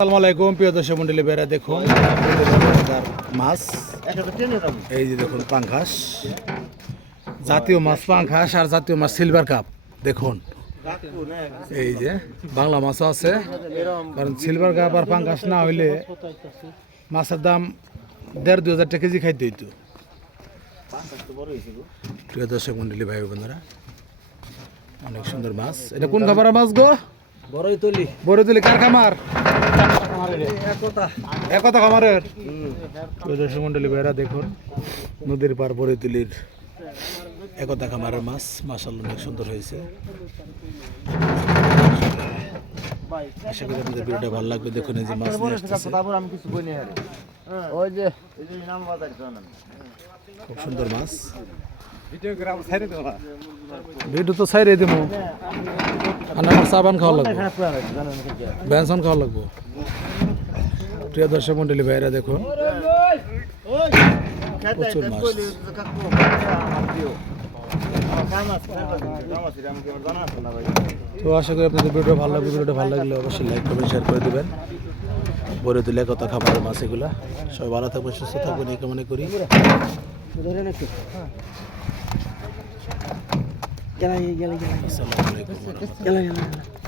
আসসালামু আলাইকুম প্রিয় দর্শক মণ্ডলী বেড়া দেখুন মাছ এই যে দেখুন পাঙ্খাস জাতীয় মাছ পাঙ্খাস আর জাতীয় মাছ সিলভার কাপ দেখুন এই যে বাংলা মাছও আছে কারণ সিলভার কাপ আর পাঙ্খাস না হইলে মাছের দাম ১,৫০০ টাকা কেজি খাইতে হইতো। প্রিয় দর্শক মণ্ডলী ভাই বোনেরা অনেক সুন্দর মাছ। এটা কোন খাবারের মাছ গো? বড়ইতলি কার খামার? একতা খামারের। দর্শক মণ্ডলী ভাইরা দেখুন নদীর পার বড়ইতলির একতা খামারের মাছ মাশাআল্লাহ অনেক সুন্দর হয়েছে। আশা করি আপনাদের ভিডিওটা ভালো লাগবে। দেখুন এই যে মাছ নিয়ে আসতেছে খুব সুন্দর মাছ। ভিডিও তো ছাইরে দেবো আর আমার সাবান খাওয়া লাগবে বেনসন খাওয়া লাগবো। প্রিয় দর্শক মন্ডলী ভাইরা দেখুন প্রচুর মাছ। তো আশা করি আপনাদের ভিডিও ভালো লাগবে। ভিডিওটা ভালো লাগলে অবশ্যই লাইক কমেন্ট শেয়ার করে দেবেন। বড়ইতলি কত খাবারের মাছ এগুলা। সবাই ভালো থাকবেন সুস্থ থাকবেন এই কামনা করি। আসসালামু আলাইকুম।